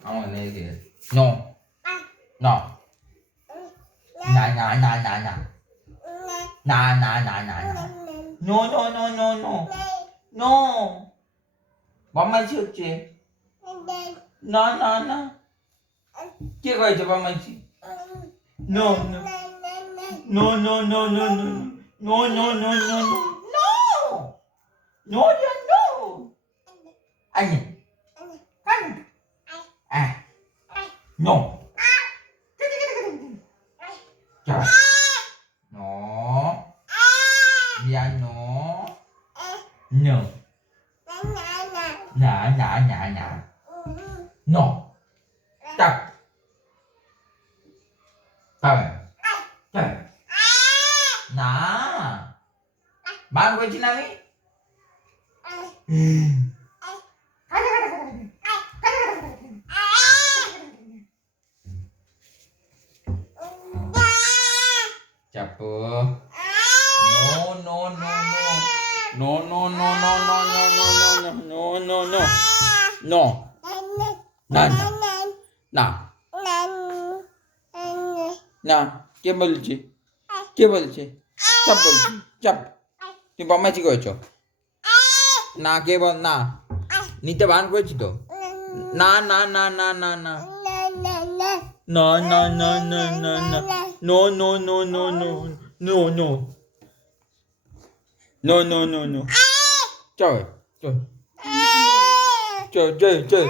আমার নেই দিয়ে নো নো না না না না না না না না না না no no no no no no বদমাইশি হচ্ছে না না না কে করেছে বদমাইশি no no no no no no no no no no no no no no I can no no yeah no no na na na na no stop stop stop না বার করেছি না আমি চাপো no no no no no no no no no no no no no no না না না না কে বলছে কে বলছে চাপ বলছি চাপ তুমি বদমাইশি করেছো না কে বল না নিতে বারণ করেছি তো না না না না না না no no no no no no no no no no no no no no no no no চল চল চল চল চল